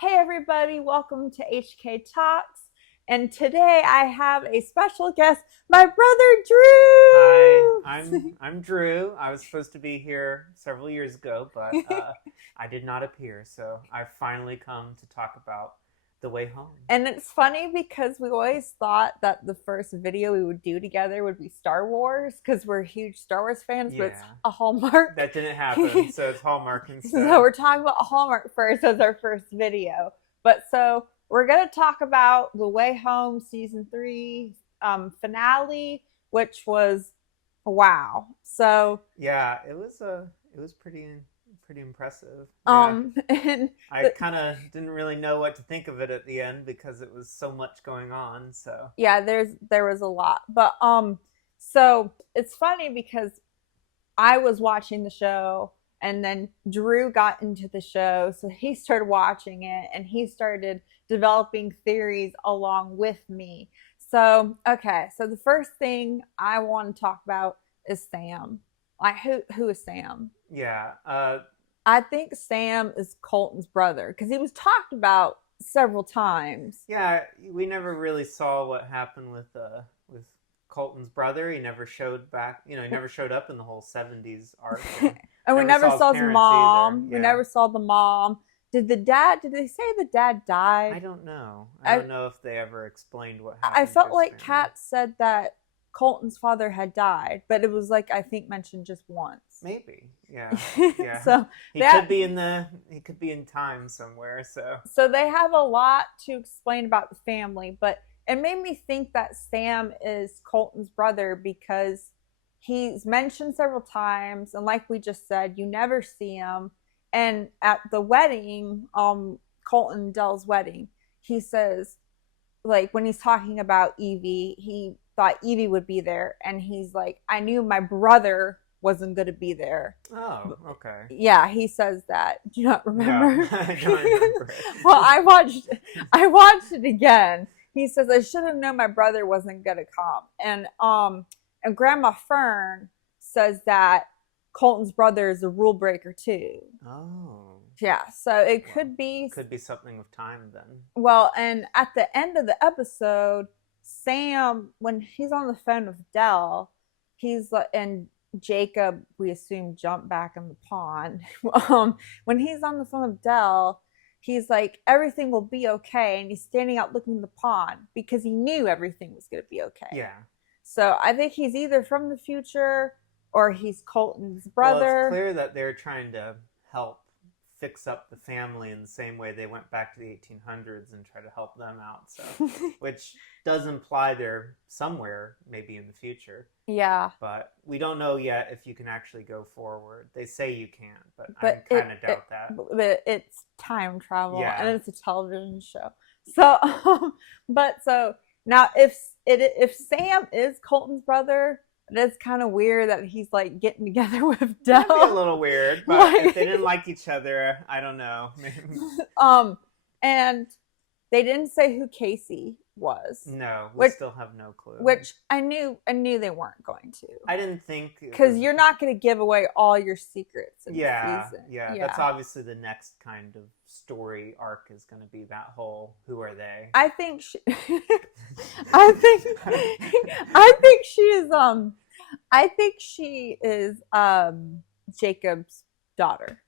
Hey everybody, welcome to HK Talks. And today I have a special guest, my brother Hi, Drew. I'm Drew. I was supposed to be here several years ago, but I did not appear. So I've finally come to talk about the way home. And it's funny because we always thought that the first video we would do together would be Star Wars because we're huge Star Wars fans, but it's Yeah, a Hallmark. that didn't happen. So it's Hallmark So instead. we're talking about Hallmark first as our first video. But so we're going to talk about The Way Home season 3 finale, which was wow. So Yeah, it was pretty impressive. Yeah, and I kind of didn't really know what to think of it at the end because it was so much going on. So yeah, there was a lot. But so it's funny because I was watching the show and then Drew got into the show. So he started watching it and he started developing theories along with me. So, okay. So the first thing I want to talk about is Sam. Like who is Sam? yeah, I think Sam is Colton's brother because he was talked about several times. yeah, we never really saw what happened with Colton's brother. He never showed back. He never showed up in the whole '70s arc, and And we never never saw his saw his parents either. mom. We Yeah, never saw the mom. Did they say the dad I died? don't know. I I don't know if they ever explained what I happened to felt his like family. Kat said that Colton's father had died, but it was like I think mentioned just once. Maybe, yeah, yeah. So He that could be in the he could be in time somewhere. So so they have a lot to explain about the family, but it made me think that Sam is Colton's brother because he's mentioned several times, and like we just said, you never see him. And at the wedding, Colton and Dell's wedding, he says, like when he's talking about Evie, he thought Evie would be there, and he's like, I knew my brother wasn't going to be there. oh, okay. Yeah, he says that. Do you not No, remember? I don't remember Well, it. I watched it again. He says I should have known my brother wasn't gonna come. And Grandma Fern says that Colton's brother is a rule breaker too. Oh, Yeah, so it well, could be could be something with time then. well, and at the end of the episode, Sam, when he's on the phone with Dell, he's like, and Jacob, we assume, jumped back in the pond. When he's on the phone with Dell, he's like, everything will be okay. And he's standing out looking in the pond because he knew everything was going to be okay. Yeah. So I think he's either from the future or he's Colton's Well, it's brother. clear that they're trying to help fix up the family in the same way they went back to the 1800s and try to help them out. So, which does imply they're somewhere maybe in the future, Yeah. but we don't know yet if you can actually go forward. They say you can, but I but kind of doubt that. but it's time travel and Yeah. it's a television show. So, but so now if Sam is Colton's brother, it's kind of weird that he's like getting together with That'd be a Dell. little weird, but if they Like, didn't like each other, I don't know. um, and they didn't say who Casey was, No, we which still have no clue. I knew they weren't going to, I didn't think it because was. you're not going to give away all your secrets in the Yeah, season. yeah. That's Yeah. obviously the next kind of story arc is going to be that whole who are they? I think she, I think I think she is I think she is Jacob's daughter.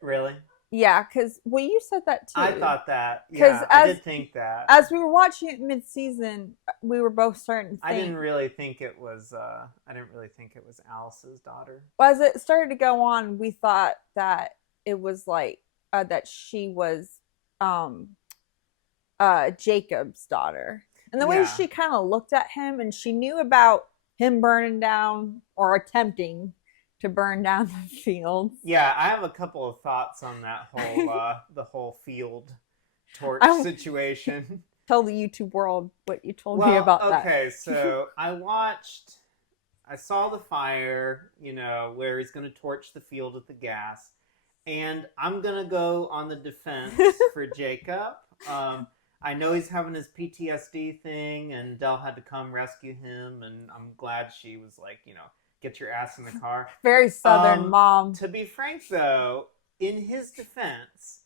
Really? Yeah, because well, you said that too. I thought that. Because Yeah, I did think that. as we were watching it mid-season, we were both starting to I think. didn't really think it was. I didn't really think it was Alice's daughter. Well, as it started to go on, we thought that it was like that she was um Jacob's daughter. And the way Yeah, she kind of looked at him and she knew about him burning down or attempting to burn down the fields. yeah. I have a couple of thoughts on that whole the whole field torch I situation. tell the YouTube world what you told me Well, about that. okay, so I saw the fire, where he's going to torch the field with the gas, and I'm going to go on the defense for Jacob. I know he's having his PTSD thing, and Dell had to come rescue him, and I'm glad she was like, get your ass in the car. Very southern mom. To be frank, though, in his defense,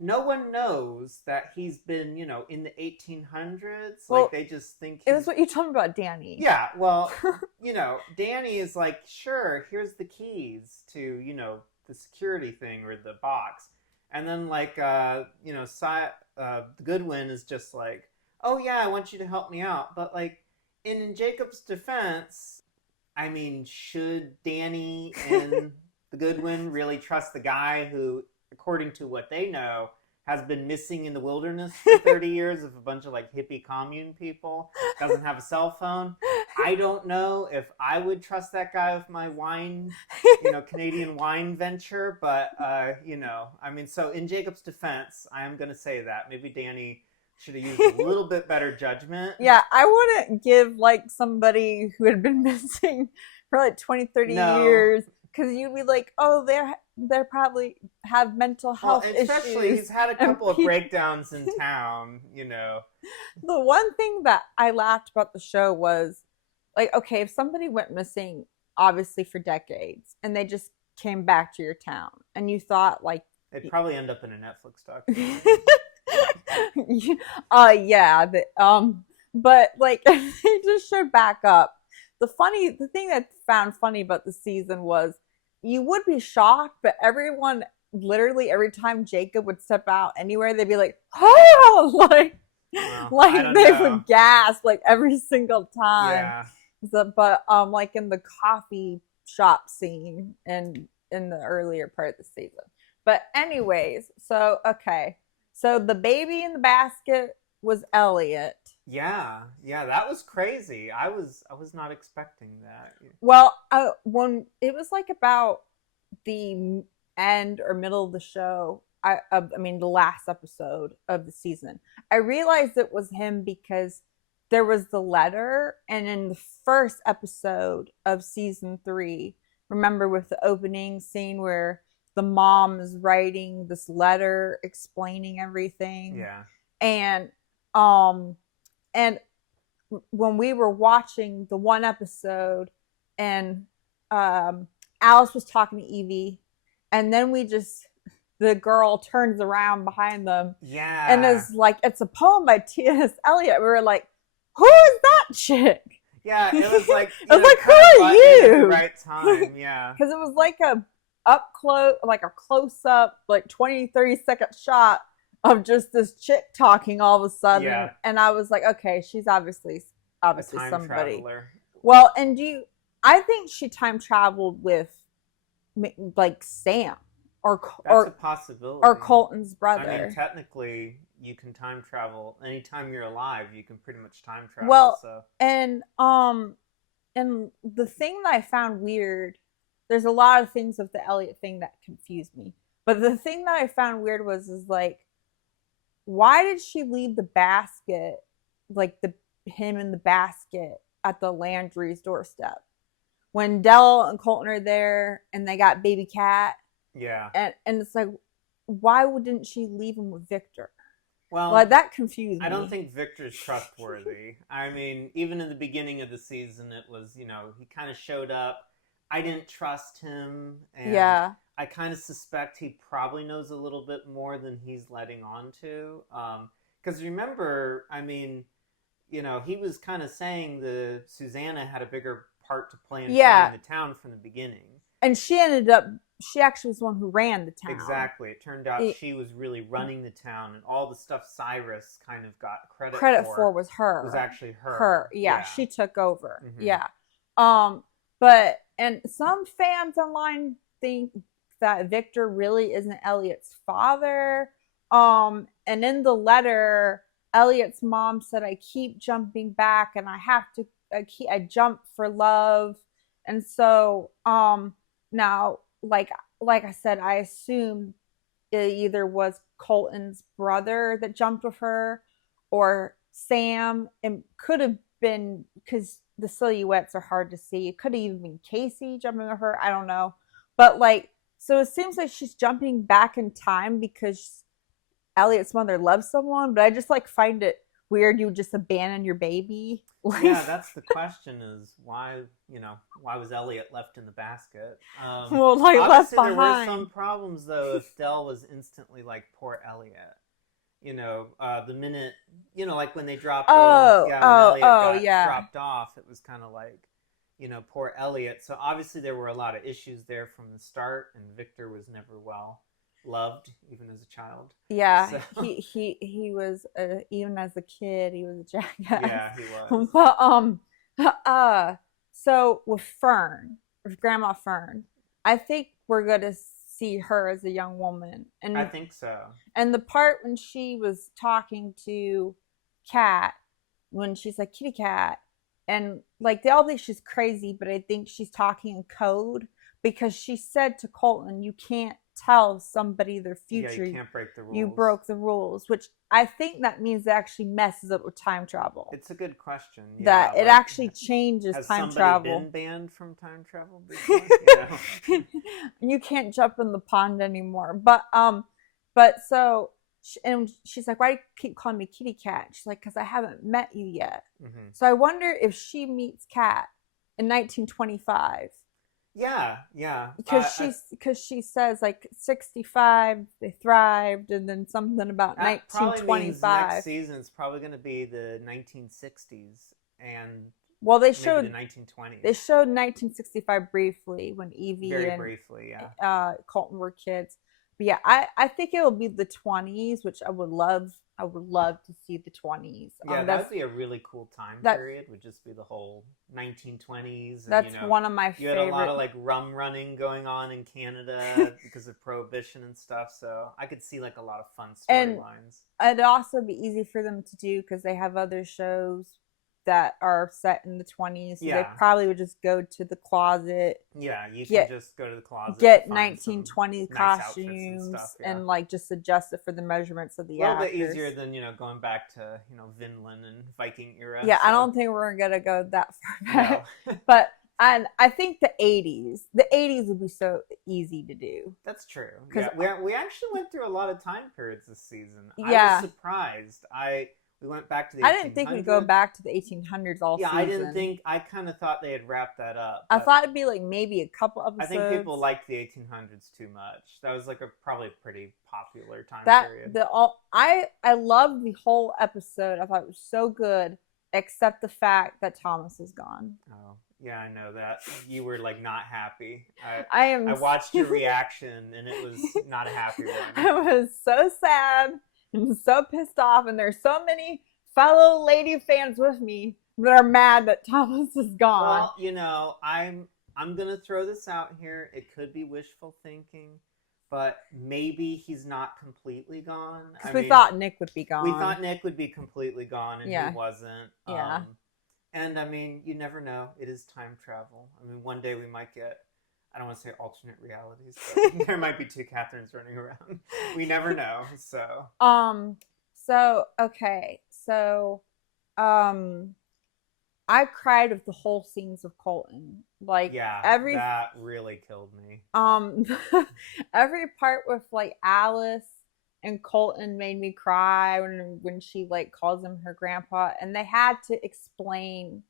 no one knows that he's been, in the 1800s. Like Well, they just think it was he's. what you told me about Danny. Yeah, well, Danny is like, sure, here's the keys to, the security thing or the box. And then like Goodwin is just like, "Oh yeah, I want you to help me out." But like in Jacob's defense, I mean, should Danny and the Goodwin really trust the guy who, according to what they know, has been missing in the wilderness for 30 years of a bunch of like hippie commune people, doesn't have a cell phone? I don't know if I would trust that guy with my wine, Canadian wine venture, but, I mean, so in Jacob's defense, I am going to say that. Maybe Danny should have used a little bit better judgment. Yeah, I wouldn't give like somebody who had been missing for like 20, 30 No. years, because you'd be like, oh, they're probably have mental health especially issues. he's had a couple of breakdowns in town. The one thing that I laughed about the show was like, okay, if somebody went missing, obviously for decades, and they just came back to your town, and you thought like they'd probably end up in a Netflix documentary. Yeah, but like they just showed back up. The thing that I found funny about the season was you would be shocked, but everyone literally every time Jacob would step out anywhere, they'd be like, oh, they would gasp like every single time. Yeah. But like in the coffee shop scene and in the earlier part of the season. But anyways, so okay. So the baby in the basket was Elliot. Yeah, that was crazy. I was not expecting that. Well, when it was like about the end or middle of the show, I mean the last episode of the season, I realized it was him because there was the letter, and in the first episode of season 3, remember with the opening scene where the mom is writing this letter explaining everything. Yeah. And when we were watching the one episode and Alice was talking to Evie, and then the girl turns around behind them. Yeah. And is like, it's a poem by T.S. Eliot. We were like, who is that chick? Yeah, it was like, I was like, who are you? At the right time, yeah. Because it was like a up close, like a close up, like 20-30 second shot of just this chick talking all of a sudden. Yeah. And I was like, okay, she's obviously somebody. Traveler. Well, I think she time traveled with like Sam That's a possibility. or Colton's brother. I mean, technically, you can time travel anytime you're alive. You can pretty much time travel. Well, so. and the thing that I found weird, there's a lot of things with the Elliot thing that confused me. But the thing that I found weird is like, why did she leave the basket, like him in the basket at the Landry's doorstep when Dell and Colton are there and they got baby cat? Yeah. And it's like, why wouldn't she leave him with Victor? Well, that confused me. I don't think Victor's trustworthy. I mean, even in the beginning of the season, it was, he kind of showed up. I didn't trust him. And yeah. I kind of suspect he probably knows a little bit more than he's letting on to. Because remember, I mean, he was kind of saying that Susanna had a bigger part to play in running the town from the beginning. And she actually was the one who ran the town. Exactly. It turned out she was really running the town, and all the stuff Cyrus kind of got credit for was her. Was actually her. Yeah, she took over. Mm-hmm. Yeah. And some fans online think that Victor really isn't Elliot's father. And in the letter, Elliot's mom said, I keep jumping back and I jump for love. And so, now, like I said, I assume it either was Colton's brother that jumped with her or Sam. It could have been, because the silhouettes are hard to see. It could have even been Casey jumping with her. I don't know. But so it seems like she's jumping back in time because Elliot's mother loves someone, but I just find it weird you would just abandon your baby. Like, Yeah, that's the question: is why why was Elliot left in the basket? well, like left Obviously, there were behind. some problems though. If Dell was instantly like poor Elliot, the minute like when they dropped Oh, yeah, when oh, Elliot oh, got yeah. dropped off, it was kind of like poor Elliot. So obviously there were a lot of issues there from the start, and Victor was never well loved even as a child. Yeah, So he was even as a kid, he was a jackass. yeah, he was. But uh, so with Fern, with Grandma Fern, I think we're gonna see her as a young woman, I think so. and the part when she was talking to Cat, when she's like kitty cat, and like they all think she's crazy, but I think she's talking in code because she said to Colton, "You can't tell somebody their Yeah, you future. can't break the You rules. broke the rules," which I think that means it actually messes up with time travel. It's a good question. That Yeah, it like actually changes has time somebody travel. been banned from time travel before? You can't jump in the pond anymore. But so and she's like, "Why do you keep calling me kitty cat?" She's like, "Because I haven't met you yet." Mm-hmm. So I wonder if she meets Cat in 1925 Yeah, yeah. because she says like 65 they thrived, and then something about That probably means next 1925. season it's probably going to be the 1960s and Well, maybe the 1920s. they showed 1965 briefly when Evie Very and briefly, yeah. Colton were kids. But yeah, I think it will be the 20s, which I would love. I would love to see the 20s. Yeah, that would be a really cool time period. Would just be the whole 1920s. And, that's one of my you favorite. had a lot of like rum running going on in Canada because of prohibition and stuff. So I could see like a lot of fun storylines. It'd also be easy for them to do because they have other shows that are set in the 20s. So Yeah. they probably would just go to the closet. Yeah, you can just go to the closet. Get and find 1920 nice costumes and, stuff, yeah. and like just adjust it for the measurements of the actors. actors. A little bit easier than going back to Vinland and Viking era. Yeah, so. I don't think we're gonna go that far back. No. But and I think the 80s would be so easy to do. That's true. Yeah, we actually went through a lot of time periods this season. Yeah. I was surprised. We went back to the 1800s. I didn't think we'd go back to the 1800s all season. Yeah, I didn't think. I kind of thought they had wrapped that up. I thought it'd be like maybe a couple episodes. I think people liked the 1800s too much. That was like probably a pretty popular time period. I loved the whole episode. I thought it was so good, except the fact that Thomas is gone. Oh. Yeah, I know that. You were like not happy. I watched your reaction and it was not a happy one. I was so sad and so pissed off, and there's so many fellow lady fans with me that are mad that Thomas is gone. Well, I'm gonna throw this out here. It could be wishful thinking, but maybe he's not completely gone. Because we thought Nick would be gone. We thought Nick would be completely gone, and he wasn't. Yeah. And I mean, you never know. It is time travel. I mean, one day we might get, I don't want to say alternate realities, but there might be two Catherines running around. We never know. So. I cried with the whole scenes of Colton. Like that really killed me. Every part with like Alice and Colton made me cry when she like calls him her grandpa, and they had to explain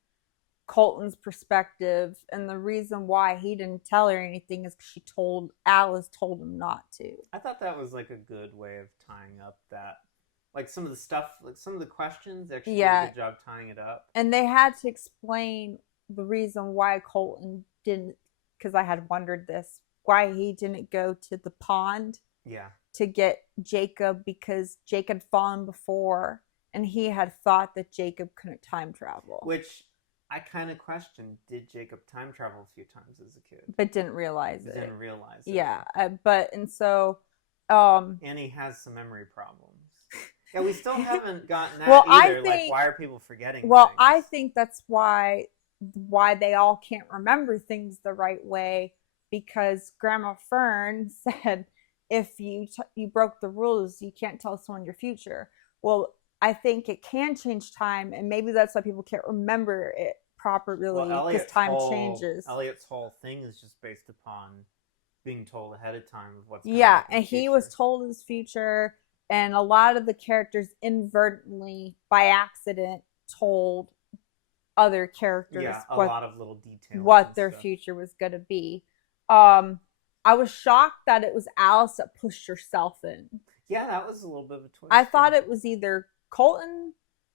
Colton's perspective, and the reason why he didn't tell her anything is because Alice told him not to. I thought that was like a good way of tying up that, like some of the stuff, like some of the questions, they actually did a good job tying it up. And they had to explain the reason why Colton didn't, because I had wondered this, why he didn't go to the pond. Yeah. To get Jacob, because Jacob had fallen before, and he had thought that Jacob couldn't time travel. Which I kind of questioned. Did Jacob time travel a few times as a kid? But didn't realize it. Didn't realize it. Yeah, and so... and he has some memory problems. Yeah, we still haven't gotten that either. Like, why are people forgetting things? I think that's why they all can't remember things the right way, because Grandma Fern said, if you broke the rules, you can't tell someone your future. Well, I think it can change time, and maybe that's why people can't remember it properly, because time changes. Elliot's whole thing is just based upon being told ahead of time of what's going to happen. And he was told his future, and a lot of the characters inadvertently, by accident, told other characters a lot of little details what their stuff. future was going to be. I was shocked that it was Alice that pushed herself in. Yeah, that was a little bit of a twist. I thought it was either Colton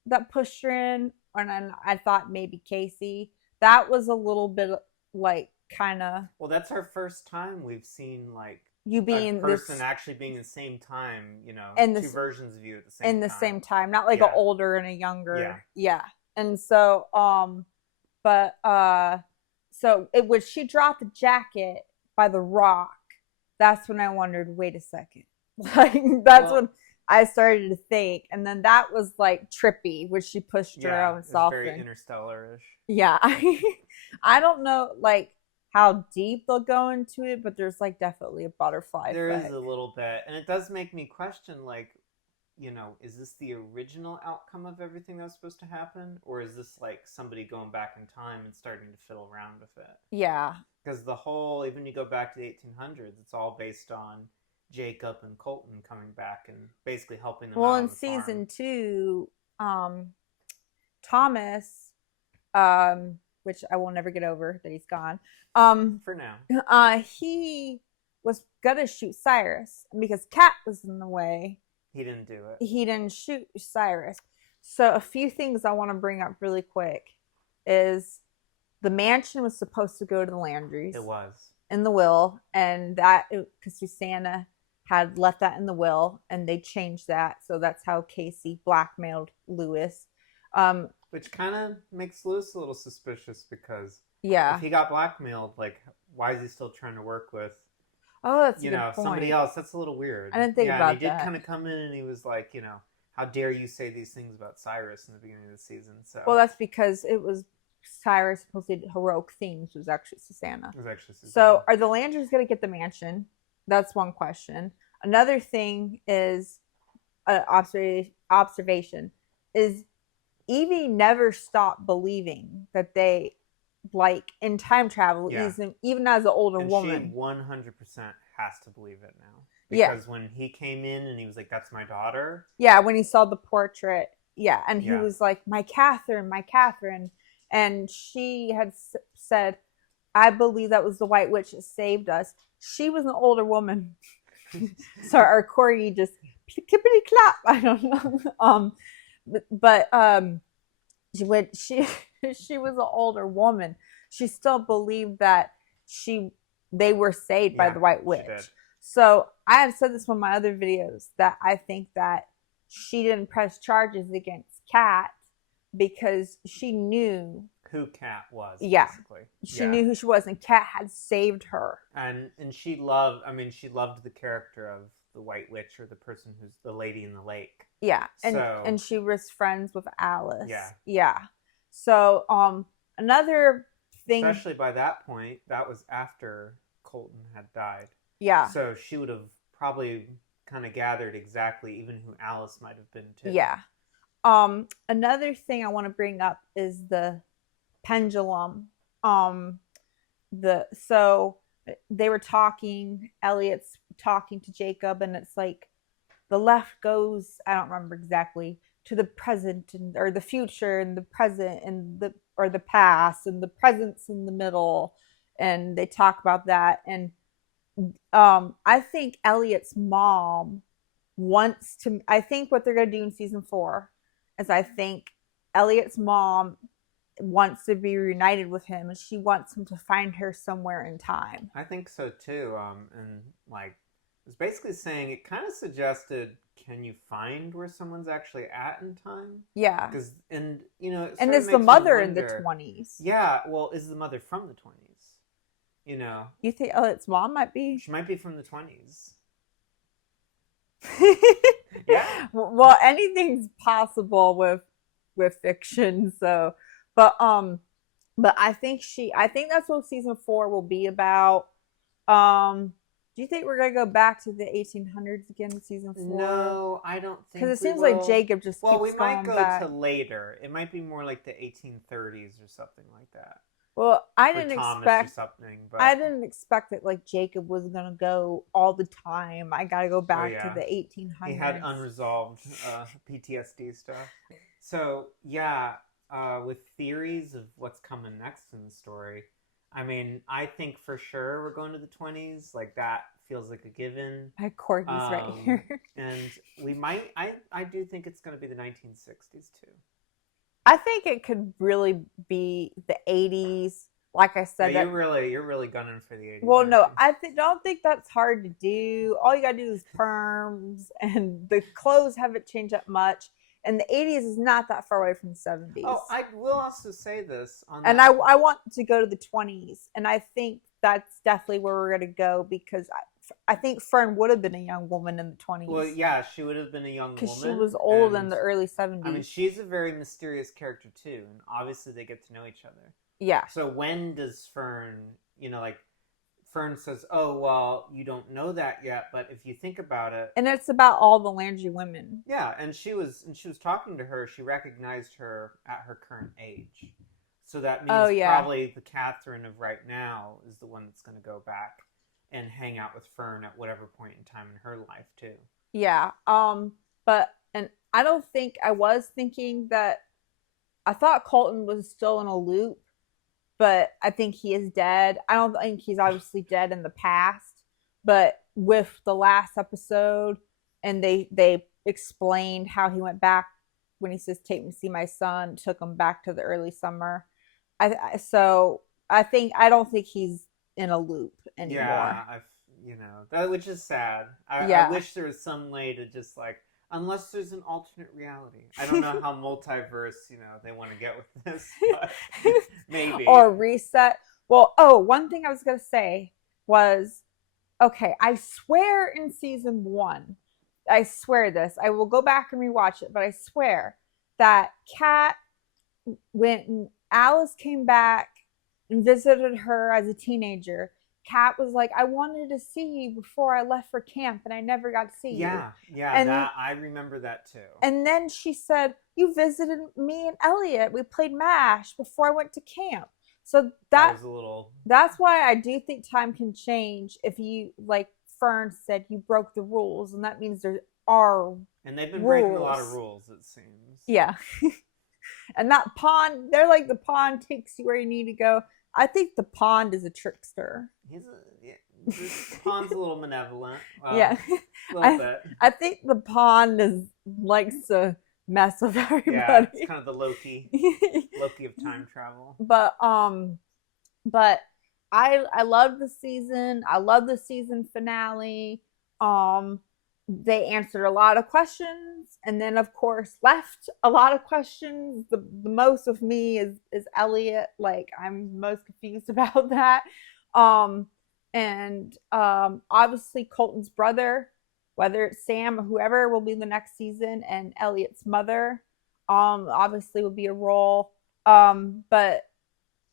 that pushed her in, and then I thought maybe Casey. That was a little bit like kind of. Well, that's our first time we've seen like you being a person actually being in the same time, and two versions of you at the same time. In the same time, not like an older and a younger. Yeah. And so, so when she dropped the jacket by the rock, that's when I wondered, wait a second. Like, that's when I started to think. And then that was like trippy when she pushed her own self in. Very Interstellar-ish. Yeah. I don't know, like, how deep they'll go into it, but there's like definitely a butterfly There effect. is a little bit, and it does make me question, like, is this the original outcome of everything that was supposed to happen, or is this like somebody going back in time and starting to fiddle around with it? Yeah, because the whole, even you go back to the 1800s, it's all based on Jacob and Colton coming back and basically helping them. Well, in season 2, Thomas, which I will never get over that he's gone. For now, he was gonna shoot Cyrus because Kat was in the way. He didn't do it. He didn't shoot Cyrus. So a few things I want to bring up really quick is the mansion was supposed to go to the Landrys. It was in the will, and that because Susanna had left that in the will, and they changed that, so that's how Casey blackmailed Lewis. Which kind of makes Lewis a little suspicious because if he got blackmailed, like, why is he still trying to work with? Oh, that's a good point. Somebody else. That's a little weird. I didn't think about that. He did kind of come in and he was like, how dare you say these things about Cyrus in the beginning of the season? So well, that's because it was Cyrus supposed to do heroic themes. It was actually Susanna. So are the Landrys going to get the mansion? That's one question. Another thing is observation is Evie never stopped believing that they like in time travel, even as an older woman. She 100% has to believe it now. Because when he came in and he was like, that's my daughter. Yeah, when he saw the portrait. Yeah, and he was like, my Catherine. And she had said, I believe that was the White Witch that saved us. She was an older woman. So our Corgi just clippity clap. I don't know. But when she was an older woman, she still believed that they were saved by the White Witch. So I have said this in one of my other videos that I think that she didn't press charges against Kat because she knew who Kat was. Basically. She knew who she was, and Kat had saved her. And she loved the character of the White Witch, or the person who's the lady in the lake. Yeah, and she was friends with Alice. Yeah. So another thing, especially by that point, that was after Colton had died. Yeah. So she would have probably kind of gathered exactly even who Alice might have been too. Yeah. Another thing I want to bring up is the pendulum. So they were talking, Elliot's talking to Jacob, and it's like the left goes, I don't remember exactly, to the present or the future, and the present and the past, and the present's in the middle, and they talk about that. And I think Elliot's mom I think what they're going to do in season 4 is I think Elliot's mom wants to be reunited with him, and she wants him to find her somewhere in time. I think so too. And like, it's basically saying, it kind of suggested, can you find where someone's actually at in time? Yeah. Because, and is the mother in the 20s? Yeah. Well, is the mother from the 20s? You think Elliot's mom might be? She might be from the 20s. Yeah. Well, anything's possible with fiction. So, but I think that's what season 4 will be about. Do you think we're gonna go back to the 1800s again in season 4? No, I don't think. Because it seems like Jacob just keeps going back. To later. It might be more like the 1830s or something like that. Well, I for didn't Thomas or expect something. I But didn't expect that like Jacob was gonna go all the time. I gotta go oh back to yeah, the he had 1800s. unresolved PTSD stuff. So yeah, with theories of what's coming next in the story, I mean, I think for sure we're going to the 20s. Like that feels like a given. My corgi's right here. And we might. I do think it's going to be the 1960s too. I think it could really be the 80s. Like I Yeah, said, that you're really gunning for the 80s, well, aren't no, you? don't think that's hard to do. All you gotta do is perms, and the clothes haven't changed that much. And the 80s is not that far away from the 70s. Oh, I will also say this on And that. I want to go to the 20s, and I think that's definitely where we're gonna go because I think Fern would have been a young woman in the Well, 20s yeah, she would have been a young because she woman, was old in and the early I mean, 70s. she's a very mysterious character too, and obviously they get to know each other. Yeah. So when does Fern, like Fern says, "Oh, well, you don't know that yet, but if you think about it." And it's about all the Landry women. Yeah, and she was talking to her, she recognized her at her current age. So that Oh means yeah. probably the Catherine of right now is the one that's going to go back and hang out with Fern at whatever point in time in her life too. Yeah. But and I don't think I was thinking that I thought Colton was still in a loop, but I think he is dead. I don't think he's obviously dead in the past, but with the last episode and they explained how he went back when he says take me to see my son, took him back to the early summer. So I don't think he's in a loop Yeah, anymore. that, which is sad. I Yeah. wish there was some way to just like, unless there's an alternate reality. I don't know how multiverse, they want to get with this, but maybe. Or reset. Well, one thing I was going to say was okay, I swear in season 1, I swear this, I will go back and rewatch it, but I swear that Kat, when Alice came back and visited her as a teenager, Kat was like, I wanted to see you before I left for camp and I never got to see you. Yeah, And that I remember that too. and then she said, you visited me and Elliot. We played MASH before I went to camp. So that was a little. That's why I do think time can change if you, like Fern said, you broke the rules, and that means there are And they've been rules. breaking a lot of rules, it seems. Yeah. And that pond, they're like the pond takes you where you need to go. I think the pond is a trickster. This pond's a little malevolent. Yeah. A little bit. I think the pond likes to mess with everybody. Yeah, it's kind of the Loki of time travel. But I love the season. I love the season finale. They answered a lot of questions, and then of course left a lot of questions. The most of me is Elliot. Like I'm most confused about that. And obviously Colton's brother, whether it's Sam or whoever will be the next season, and Elliot's mother, obviously will be a role. But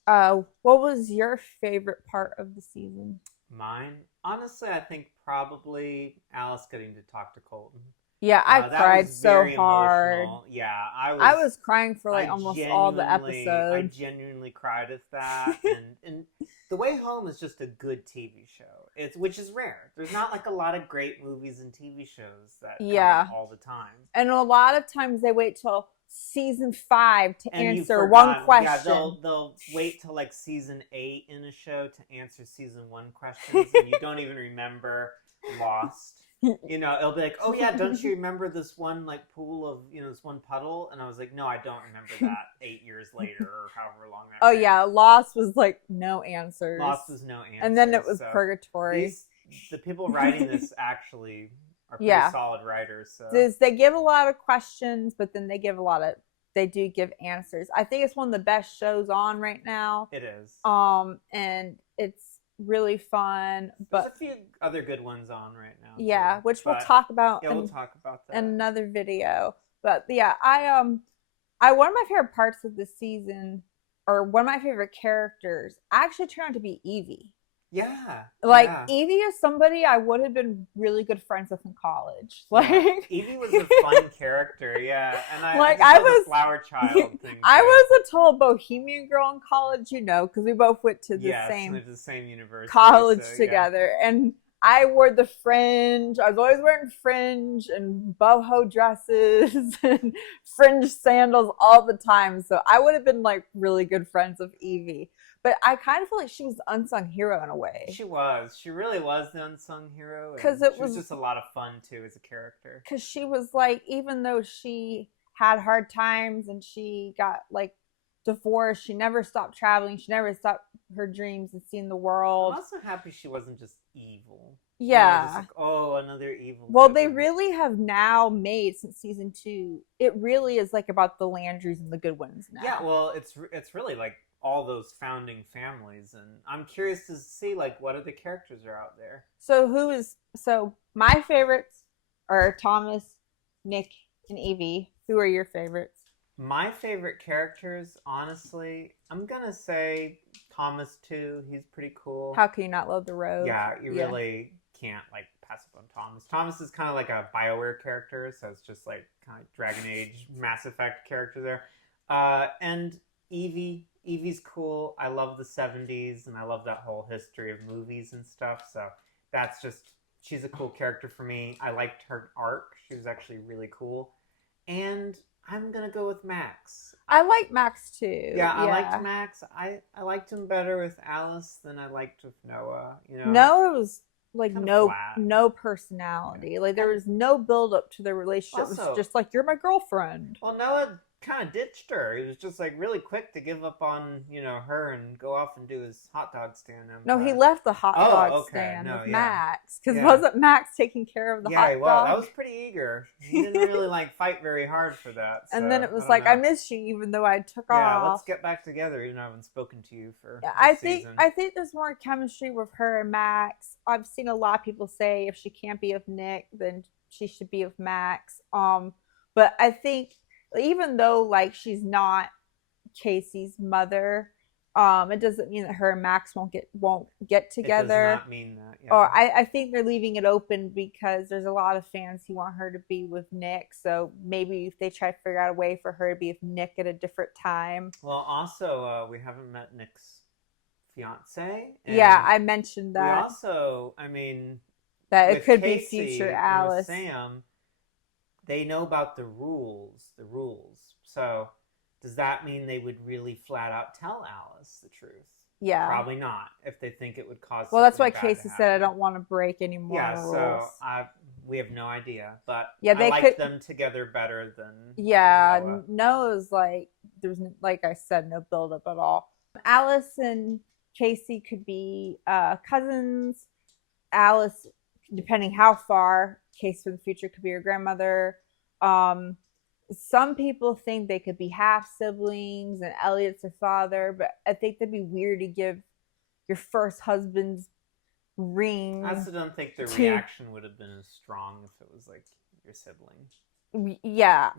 what was your favorite part of the season? Mine, honestly, I think probably Alice getting to talk to Colton. Yeah, I cried so hard. Emotional. Yeah, I was crying for like almost all the episodes. I genuinely cried at that, and The Way Home is just a good TV show. Which is rare. There's not like a lot of great movies and TV shows that come out all the time. And a lot of times they wait till season 5 to answer one question. Yeah, they'll wait till like season 8 in a show to answer season 1 questions, and you don't even remember Lost. It'll be like, oh yeah, don't you remember this one like pool of this one puddle? And I was like, no, I don't remember that 8 years later or however long that was. Yeah, Lost was like no answers. Lost was no answers. And then it was purgatory. The people writing this actually are pretty solid writers. So they give a lot of questions, but then they do give answers. I think it's one of the best shows on right now. It is. And it's really fun. But there's a few other good ones on right now. Yeah, which we'll talk about. Yeah, we'll talk about that in another video. One of my favorite parts of the season, or one of my favorite characters, actually turned out to be Evie. Yeah. Like Yeah. Evie is somebody I would have been really good friends with in college. Yeah. Like Evie was a fun character, yeah. And I like just love the flower child thing I too. was a total bohemian girl in college, because we both went to the Yes, we same went to the same university, college so yeah. together. And I wore the fringe. I was always wearing fringe and boho dresses and fringe sandals all the time. So I would have been like really good friends with Evie. But I kind of feel like she was the unsung hero in a way. She was. She really was the unsung hero. Because She was just a lot of fun too as a character. Because she was like, even though she had hard times and she got like divorced, she never stopped traveling. She never stopped her dreams and seeing the world. I'm also happy she wasn't just evil. Yeah. Just like, oh, another evil. Well, they really have now made since season 2. It really is like about the Landrys and the Goodwins now. Yeah, well, it's really like all those founding families, and I'm curious to see like what other characters are out there. So my favorites are Thomas, Nick, and Evie. Who are your favorites? My favorite characters, honestly, I'm gonna say Thomas too. He's pretty cool. How can you not love the Rogue? Yeah, you really can't like pass up on Thomas. Thomas is kind of like a BioWare character, so it's just like kind of Dragon Age, Mass Effect character there. And Evie's cool. I love the 70s, and I love that whole history of movies and stuff. So she's a cool character for me. I liked her arc. She was actually really cool. And I'm going to go with Max. I like Max too. Yeah, I liked Max. I liked him better with Alice than I liked with Noah. Noah was like flat. no personality. Like there was no build up to their relationship. Also, it was just like, you're my girlfriend. Well, Noah kind of ditched her. He was just like really quick to give up on her and go off and do his hot dog stand. No, he left the hot dog stand with Max because wasn't Max taking care of the hot dog? Yeah, well, I was pretty eager. He didn't really like fight very hard for that. So, and then it was like, I miss you, even though I took off. Yeah, let's get back together. Even though I haven't spoken to you for. Yeah, I think there's more chemistry with her and Max. I've seen a lot of people say if she can't be with Nick, then she should be with Max. But I think even though like she's not Casey's mother, it doesn't mean that her and Max won't get together. It does not mean that. Yeah. Or I think they're leaving it open because there's a lot of fans who want her to be with Nick. So maybe if they try to figure out a way for her to be with Nick at a different time. Well, also we haven't met Nick's fiance. Yeah, I mentioned that. We also, that it could Casey be future Alice. And with Sam, they know about the rules. So does that mean they would really flat out tell Alice the truth? Yeah. Probably not, if they think it would cause. Well, that's why Casey said, I don't want to break any more rules. So we have no idea. But yeah, I like them together better than Noah. Noah's like, there's, like I said, no build-up at all. Alice and Casey could be cousins. Alice, depending how far, Casey in the future could be her grandmother. Some people think they could be half siblings and Elliot's her father, but I think that'd be weird to give your first husband's ring. I also don't think the reaction would have been as strong if it was like your sibling. Yeah.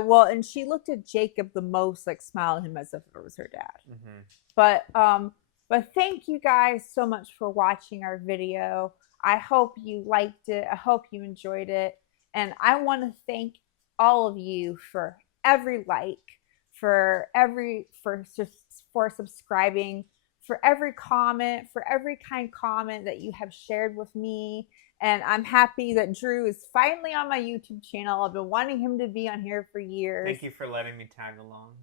Well, and she looked at Jacob the most, like smiling at him as if it was her dad. Mm-hmm. But thank you guys so much for watching our video. I hope you liked it. I hope you enjoyed it. And I want to thank all of you for every like, for subscribing, for every comment, for every kind comment that you have shared with me. And I'm happy that Drew is finally on my YouTube channel. I've been wanting him to be on here for years. Thank you for letting me tag along.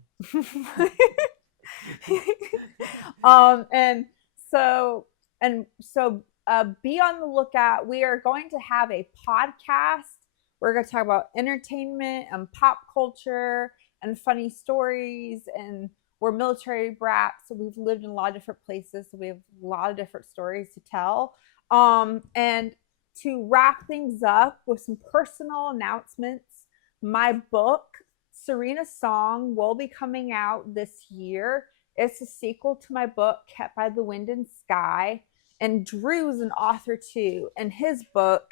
Be on the lookout. We are going to have a podcast. We're going to talk about entertainment and pop culture and funny stories. And we're military brats, so we've lived in a lot of different places. So we have a lot of different stories to tell. And to wrap things up with some personal announcements, my book, Serena's Song, will be coming out this year. It's a sequel to my book, Kept by the Wind and Sky. And Drew's an author too. And his book,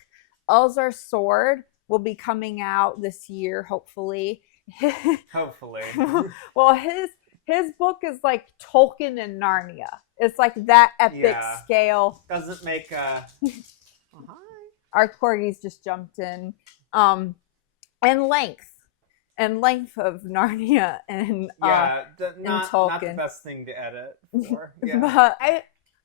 Elzar's Sword, will be coming out this year, hopefully. Hopefully. Well, his his book is like Tolkien and Narnia. It's like that epic scale. Doesn't make a. Our corgis just jumped in. And length of Narnia and not Tolkien. Not the best thing to edit for. Yeah. But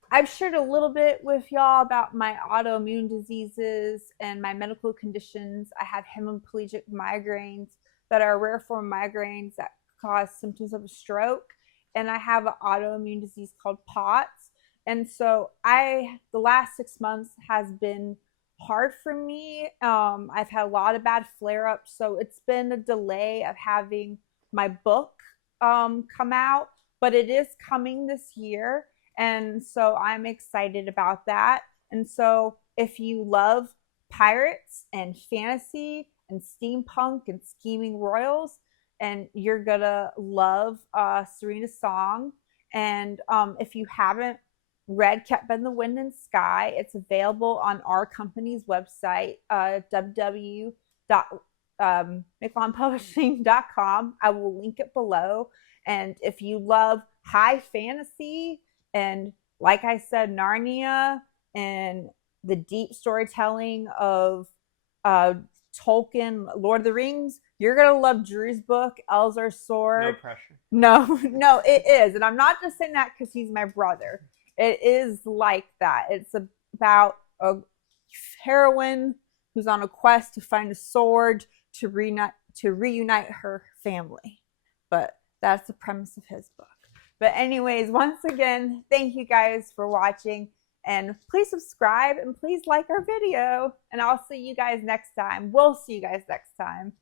I've shared a little bit with y'all about my autoimmune diseases and my medical conditions. I have hemiplegic migraines that are a rare form of migraines that cause symptoms of a stroke, and I have an autoimmune disease called POTS. And so the last 6 months has been hard for me. I've had a lot of bad flare-ups, so it's been a delay of having my book come out, but it is coming this year, and so I'm excited about that. And so if you love pirates and fantasy and steampunk and scheming royals, and you're gonna love Serena's song. And if you haven't read Kept by the Wind and Sky, it's available on our company's website, www.mclonpublishing.com. I will link it below. And if you love high fantasy and, like I said, Narnia and the deep storytelling of Tolkien, Lord of the Rings, you're gonna love Drew's book, Elzar's Sword. No pressure. No, it is. And I'm not just saying that because he's my brother. It is like that. It's about a heroine who's on a quest to find a sword to reunite her family. But that's the premise of his book. But anyways, once again, thank you guys for watching. And please subscribe and please like our video. And I'll see you guys next time. We'll see you guys next time.